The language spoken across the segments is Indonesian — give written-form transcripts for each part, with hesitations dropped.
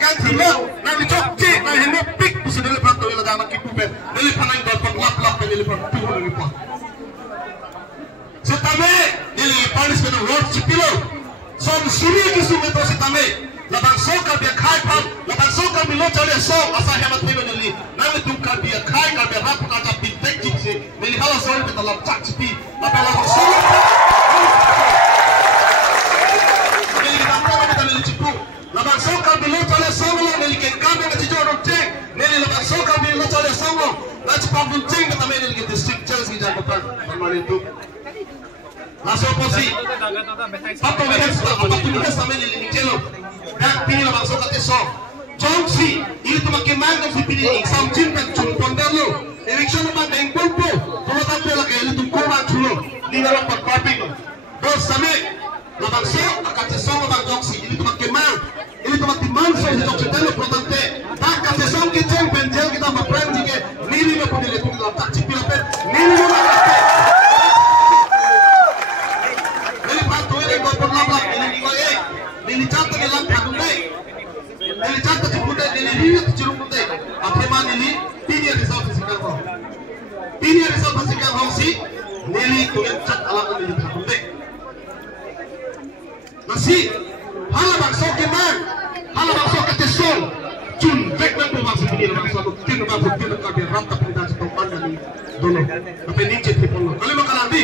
kan silo na dichokje na himo pik pusi dele pan to ila dama kipu pe dele panai dot pan lap lap dele pan tu dele pan setame dele panis pe road chipilo so suri kisu me to setame labang soka bia khai pan labang soka milo chale so asa hemat pe dele na me tum ka bia khai ka bia rap ka ta pitek chipse dele hala so pe talap chak chipi la pela so labang soka bilo chale songo neli ke kambe na chijo rote neli labang soka bilo chale songo na chipabun ching na tamene ke district chales ki jakotan pamane tu laso posi pato mehes apa tu mehes tamene ni chelo dak pini labang soka te so jongsi ili tu makeman ka pini exam chin pen chun ponderlo election pa deng pompo to ta pela ke ili tu koma chulo ni na pa paping do same labang so akate songo bang jongsi ili tu makeman ini tempat di mana saya hidup sedang bertante. Tak kasih song kita penjel kita berperang jika nili me pun dilihat kita tak cipil apa nili mana apa. Nili patu ini kau pernah belak nili kau nili cata ke lang patu deh. Nili cata cipul deh nili lihat cirum deh. Apa mana nili ini result hasilkan kau. Ini result hasilkan kau si nili tulen cat alat nili patu deh. Masih hala bangsa keman, hala bangsa ketesol, cun vek dan bangsa begini bangsa tu tin bangsa tin ka biar rantap kita setong pandang ni dulu. Apa ni cek tipolo. Kalau makan ambi,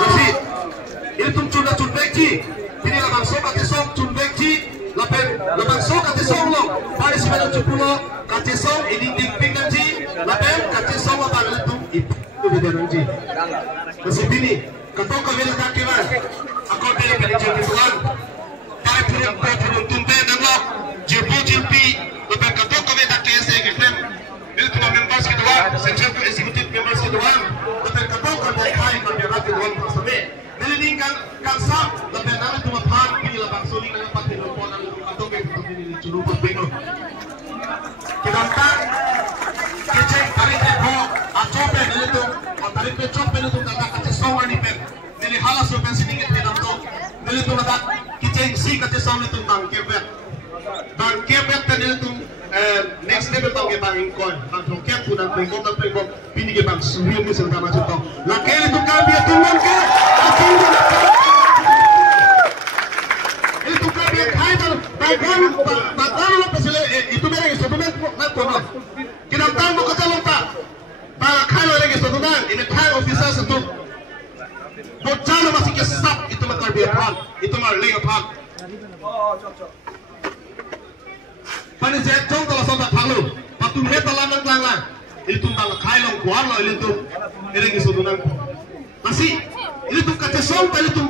masih ini tum cun cun vek ji, ini lah bangsa ketesol cun vek ji, lapen bangsa ketesol lo, pada si pada cipulo ketesol ini diping ji, lapen ketesol apa lagi tu itu beda ji. Masih bini, ketok kau bela tak keman, aku bela bela jadi tuan. Turun tunte danglo jilpi lepas katok kau dah KSA kita itu cuma members kita doang central to executive members kita doang lepas katok kau dah hai kau dia rakyat doang sampai ini kan sah lepas nama tu mapan pilih lepas suri kalau pakai telepon dan katok kau ini curu berpingo kita tak kecek tarik ho acope itu tarik cope itu tak kacau semua ni pen ini halas sopan sini kita tu ini tu ada kiceng si kacau sama itu bang kebet tadi itu next level tau ke bang ingkon bang roket pun dan pengkon pini ke bang suri ni serta macam tu lah kali itu kami tumbang ke itu kami hai tu bagan lo pesile itu mereka sebenarnya nak kono kita tahu mau kacau lompat bang kalau lagi sebenarnya ini time officer satu bocah masih kesat itu makar biar pan itu mar lega pan pani jet jong kalau sobat halu patu he talangan lang itu tang khai long kuar lo itu ini sebenarnya masih itu kacesong tadi itu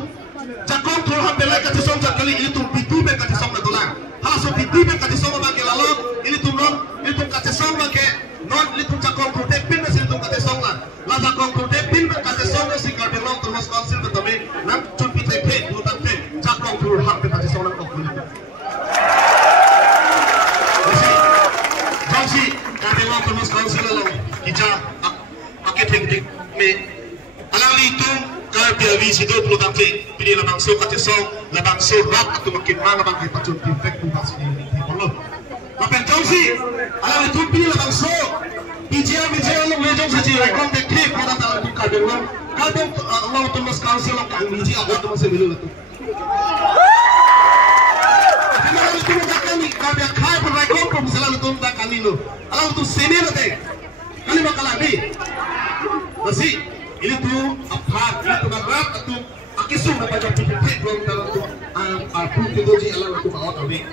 cakong tu hampir lagi kacesong cakali itu bitu be kacesong na tulang haso bitu be kacesong bagi lalu itu non itu kacesong bagi non itu cakong tu depin masih itu kacesong lah cakong tu depin be kacesong si kardinal termas konsil tetapi nak cumpi tepe tu tante cakong tu hampir kacesong na kau kulit masih jangsi kardinal termas konsil lalu kita pakai teknik me alali itu kalau dia visi itu perlu tante pilih labang so kacesong labang so rak atau makin mana bang kita cumpi efek tu masih ini perlu Mapen jangsi alali itu pilih labang so Bijaya lo mejong saja rekon teknik pada dalam tu kadang Allah tu mas kausi lo kang biji agak tu masih milu tu. Tapi malam itu muka kami kami khai pun rekon pun misalnya tu muka kami lo. Allah tu seni lo teh. Kali bakal abi. Masih ini tu apa? Ini tu berat tu akisu dapat jadi teknik belum dalam tu apa tu doji Allah tu bawa kami.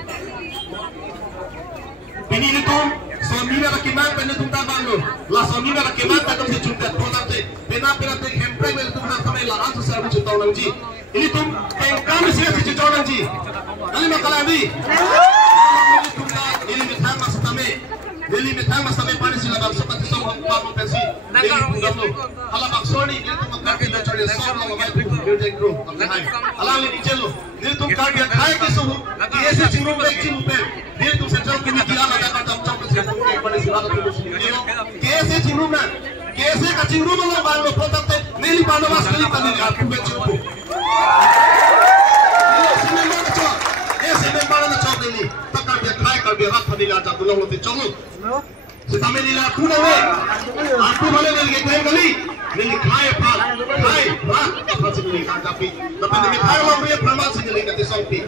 Ini itu Somina la keman pende tum tabando la somina la keman takam se chunta potante pena tu hempre mel tum na samay la antu sa chu tawlang ji ini tum pengkam se chu tawlang ji ali makalami ini methang mas tame pani sila bang sapat so pa mo pensi hala bang soni ini tum makake na chale so lo mai building group ala ni chelo ini tum ka dia khai ke so ese chingro be chingpe ini tum central committee ala da tam कैसे चिंगरूम ना कैसे का चिंगरूम लोग बाल लोग प्रतापते नीली पांडवास कली कली आपको बेचूं ये सीमेंट वाला चौक नीली पक्का nila tak tulong lo ticolok. Setame nila puna we. Aku boleh nilai kali. Nilai kaya pak, apa sih nilai tapi nilai kaya lo punya permainan sih nilai nanti sampai.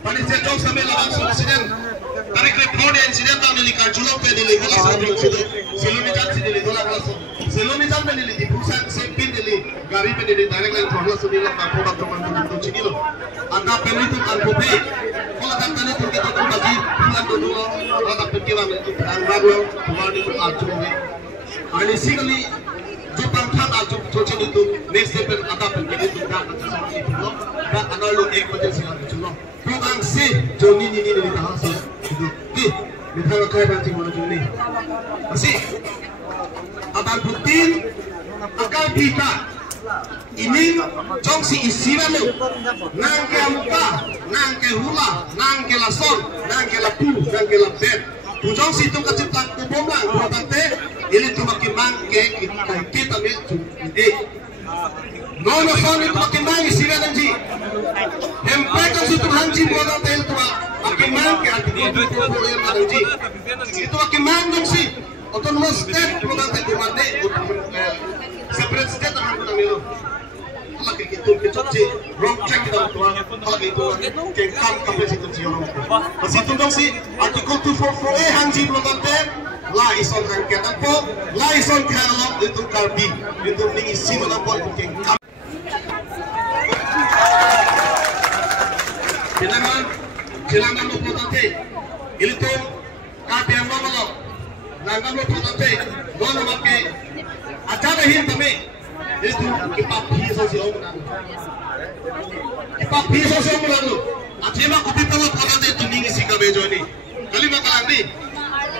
Pada saya jauh sampai lawan insiden. Tarik report insiden tahun nilai kaculok pe nilai bola satu selumi jan sih nilai bola bola selumi jan pe nilai di pusat sepin nilai gari pe nilai tarik lagi bola satu nilai mampu bakal mampu tu cini lo. Anda perlu tu mampu pe. Kalau tak tanya tu kita tu bagi bulan dulu lo. Kalau tak pergi bang itu anggar lo bulan itu acuh pe. Ani sih kali Jepang kan acuh cocok itu next step ada pergi itu dah macam seperti itu lo. Dah anda lo ek macam siapa culo. Bukan sih Joni ini dari tahun sih itu di ditanya kaya banci mana Joni masih abang putin akal kita ini jong si isiran lo nangke muka nangke hula nangke lason nangke lapu nangke labet jong si itu keciptaan kubongan buatante ini cuma kimangke kita mencuri nono son itu makin mangi isiran anji hempeka situ hanji buat tel tua makin mangi anti itu anji itu makin mangi sih otonomous state buat tel dimana separate state akan kita milu kalau gitu kecocok wrong check kita tua kalau gitu kengkam kapasitas orang masih tunggu sih artikel 244A hanji buat tel la ison angket apa la ison kalau itu karbi itu mengisi apa itu kengkam Silangan lo potante, itu kapian lo malo, nangan lo potante, dono makke, acara hin tame, itu kipak piso si om nang, kipak piso si om nang, acema kupita lo potante itu ningi si kabejo ni, kali makalan ni,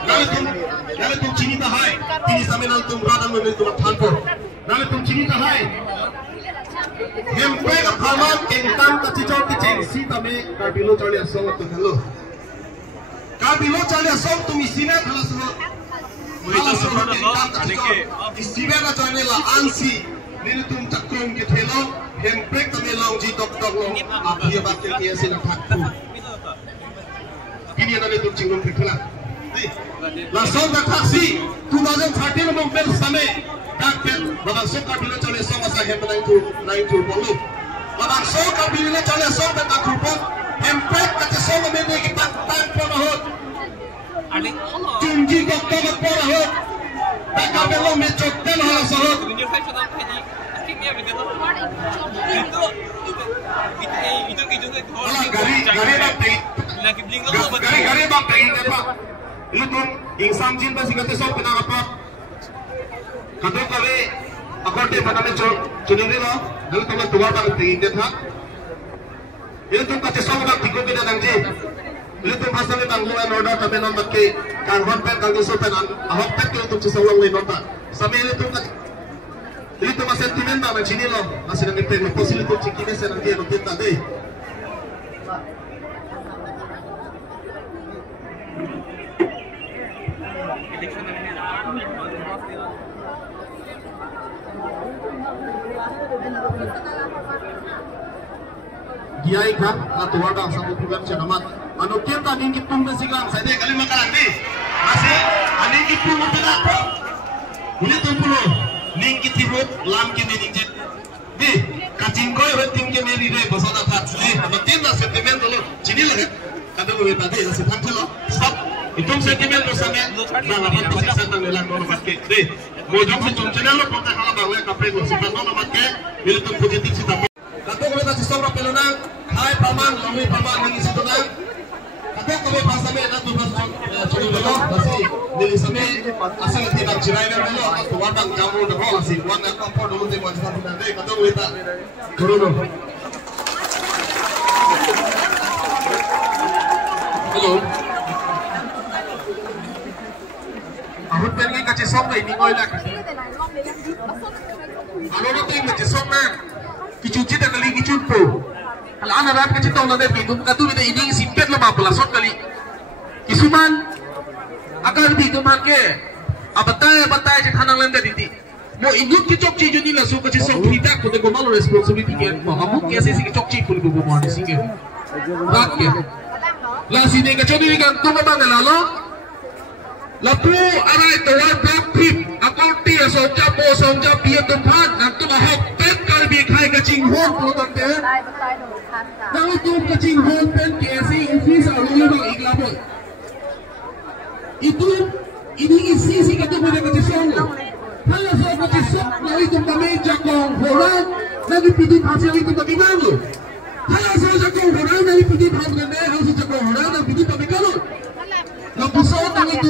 nalle tum cini tahai, tini samenal tum radam lo tum thanpo, nalle tum cini tahai. Hempe kaman engkam kacicau kiceng si tame kabilo cari asong tu hello kabilo cari asong tu misina halas engkam kacicau istina na cari la ansi nini tum cakrong ke hello hempe tame launji doktor lo abia bakil kia sina takku ini ada tum cinggung pikla langsung dak taksi 2013 mobil same Kakek, babang sok kabila cale sok masa hempe naik tu bolu. Babang sok kabila cale sok betang kupon hempet kata sok memang kita tanpa mahut. Jumji doktor doktor mahut. Tak kabelo mecok dan halas mahut. Gari bang pengen apa? Itu insan cinta sih kata sok kenapa apa? Kado kali akorte padane chunini lo lalu teman dua bang tinggi ha itu tuh kaca song bang tiga beda nangji itu tuh pasal bang lu en order tapi non makke kan hotel kan gusto penan ahok pet itu tuh sesawang le nota sampai itu tuh mas sentimen bang chini lo masih nang ipin lo posil itu cikine senang dia nukit tadi Giai kan, atau ada sama program cenamat. Anu kita ningkit pun besikan, saya deh kali makanan nih. Masih, ningkit pun mau apa? Ini tuh pulo, ningkit hibut, lam kini ningkit. Di, kacingkoi renting kini ride, basana tats. Di, makin lah sentimen dulu. Cini lah kan? Kata gue tadi, nasi tangkal lo. Stop. Itu sentimen bersama. Nah, apa pasti sentang lelang dulu pakai. Di, mau jom secum channel lo, kontak kalau bangla kafe gue simpan dulu pakai. Ini tuh positif sih tapi. Kata gue tadi sobra pelunang. Hai paman, lami paman yang isi tunang. Kata kami pasame na tu pas chulu dulu, masih nili same asal tidak cirai dulu, atau warang jamu dulu masih warang apa dulu tu macam apa nanti. Kata gue tak turun. Hello. Ahut pergi ke Cisong ini ngoilak. Alo nanti ke Cisong na. Kicuci dah kali kicupu. Kalau anak rakyat kecil tahu nanti pintu, katu beda ini simpet lo mampu lasot kali. Isuman, agar pintu makai, abatai je tanang lenda diti. Mau ingut kicok cijo ni langsung kecil sok kita, kau tengok malu responsibility kan. Mau kamu kiasi si kicok cipu di bawah mana sih kan? Rakyat. La sini kecuali kan tu memang lalu. Lapu arai tuan berapip akauti asal jap dia tempat nak tu mahok pet kalbi kai kecing hon pulang deh. Nang itu kecing hon pen KSI office lalu bang iklapun. Itu ini isi kata boleh kecing hon. Kalau saya kecing lalu itu kami jakong orang nanti pidin hasil itu bagaimana? Kalau saya jakong orang nanti pidin hasil nanti harus jakong orang nanti pidin bagaimana? Lapu saya itu